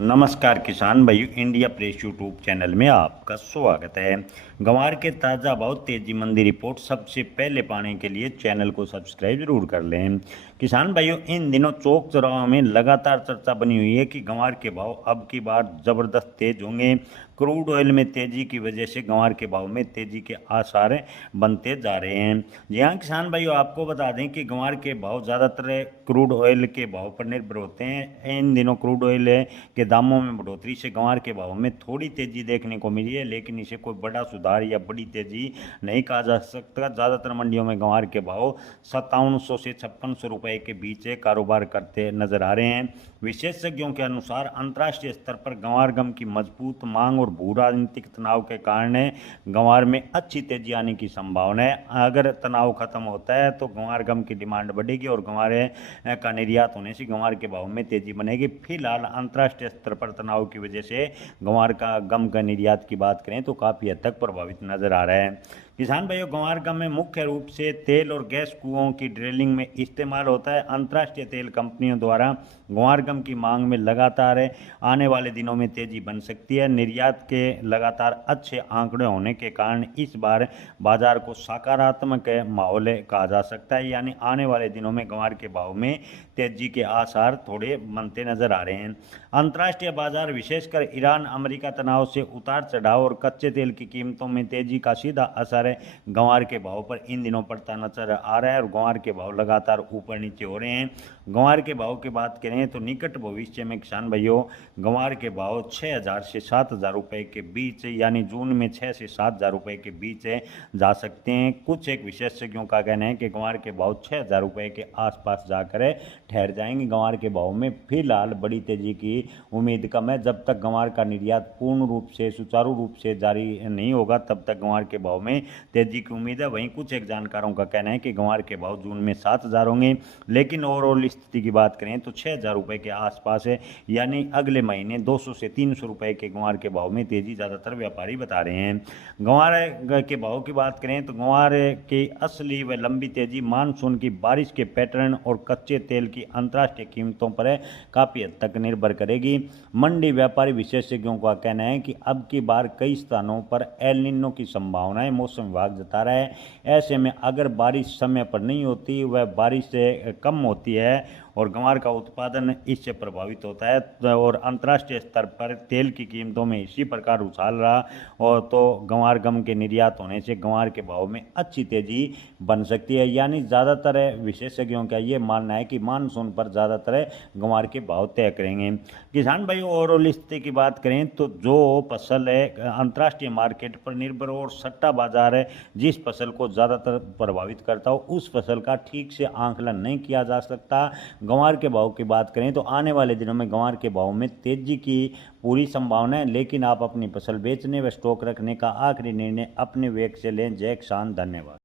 नमस्कार किसान भाइयों, इंडिया प्रेस यूट्यूब चैनल में आपका स्वागत है। गंवार के ताज़ा भाव तेजी मंदी रिपोर्ट सबसे पहले पाने के लिए चैनल को सब्सक्राइब जरूर कर लें। किसान भाइयों, इन दिनों चौक चौराहों में लगातार चर्चा बनी हुई है कि गंवार के भाव अब की बार ज़बरदस्त तेज होंगे। क्रूड ऑयल में तेजी की वजह से गंवार के भाव में तेजी के आसार बनते जा रहे हैं। जी हाँ किसान भाइयों, आपको बता दें कि गंवार के भाव ज़्यादातर क्रूड ऑयल के भाव पर निर्भर होते हैं। इन दिनों क्रूड ऑयल के दामों में बढ़ोतरी से गंवार के भाव में थोड़ी तेजी देखने को मिली है, लेकिन इसे कोई बड़ा सुधार या बड़ी तेजी नहीं कहा जा सकता। ज़्यादातर मंडियों में गंवार के भाव 5700 से 5600 रुपये के बीच कारोबार करते नजर आ रहे हैं। विशेषज्ञों के अनुसार अंतर्राष्ट्रीय स्तर पर गंवार गम की मजबूत मांग और भू राजनीतिक तनाव के कारण गंवार में अच्छी तेजी आने की संभावना है। अगर तनाव खत्म होता है तो गंवार गम की डिमांड बढ़ेगी और गंवार का निर्यात होने से गंवार के भाव में तेजी बनेगी। फिलहाल अंतर्राष्ट्रीय स्तर पर तनाव की वजह से गंवार का गम का निर्यात की बात करें तो काफ़ी हद तक प्रभावित नजर आ रहा है। किसान भाइयों, गंवार गम में मुख्य रूप से तेल और गैस कुओं की ड्रिलिंग में इस्तेमाल होता है। अंतर्राष्ट्रीय तेल कंपनियों द्वारा गंवार गम की मांग में लगातार आने वाले दिनों में तेजी बन सकती है। निर्यात के लगातार अच्छे आंकड़े होने के कारण इस बार बाजार को सकारात्मक माहौल कहा जा सकता है, यानी आने वाले दिनों में गंवार के भाव में तेजी के आसार थोड़े बनते नजर आ रहे हैं। अंतर्राष्ट्रीय बाजार विशेषकर ईरान अमेरिका तनाव से उतार चढ़ाव और कच्चे तेल की कीमतों में तेजी का सीधा असर गंवार के भाव पर इन दिनों पड़ता नजर आ रहा है और गंवार के भाव लगातार ऊपर नीचे हो रहे हैं। गंवार के भाव की बात करें तो निकट भविष्य में किसान भाइयों गंवार के भाव 6000 से 7000 रुपये के बीच, यानी जून में 6 से 7000 रुपये के बीच जा सकते हैं। कुछ एक विशेषज्ञों का कहना है कि गंवार के भाव 6000 रुपये के आसपास जाकर ठहर जाएंगे। गंवार के भाव में फिलहाल बड़ी तेजी की उम्मीद कम है। जब तक गंवार का निर्यात पूर्ण रूप से सुचारू रूप से जारी नहीं होगा तब तक गंवार के भाव में तेजी की उम्मीद है। वहीं कुछ एक जानकारों का कहना है कि गंवार के भाव जून में 7000 होंगे, लेकिन ओवरऑल स्थिति की बात करें तो 6000 रुपये के आसपास है, यानी अगले महीने 200 से 300 रुपये के गंवार के भाव में तेजी ज़्यादातर व्यापारी बता रहे हैं। गंवार के भाव की बात करें तो गंवार की असली व लंबी तेजी मानसून की बारिश के पैटर्न और कच्चे तेल की अंतर्राष्ट्रीय कीमतों पर काफ़ी हद तक निर्भर करेगी। मंडी व्यापारी विशेषज्ञों का कहना है कि अब की बार कई स्थानों पर एल निनो की संभावनाएं मौसम विभाग जता रहा है। ऐसे में अगर बारिश समय पर नहीं होती, वह बारिश से कम होती है और गंवार का उत्पादन इससे प्रभावित होता है और अंतर्राष्ट्रीय स्तर पर तेल की कीमतों में इसी प्रकार उछाल रहा और तो गंवार गम के निर्यात होने से गंवार के भाव में अच्छी तेजी बन सकती है। यानी ज़्यादातर विशेषज्ञों का ये मानना है कि मानसून पर ज़्यादातर गंवार के भाव तय करेंगे। किसान भाई, ओवरऑल स्थिति की बात करें तो जो फसल है अंतर्राष्ट्रीय मार्केट पर निर्भर और सट्टा बाजार है, जिस फसल को ज़्यादातर प्रभावित करता हो उस फसल का ठीक से आंकलन नहीं किया जा सकता। गंवार के भाव की बात करें तो आने वाले दिनों में गंवार के भाव में तेजी की पूरी संभावना है, लेकिन आप अपनी फसल बेचने व स्टॉक रखने का आखिरी निर्णय अपने विवेक से लें। जय किसान, धन्यवाद।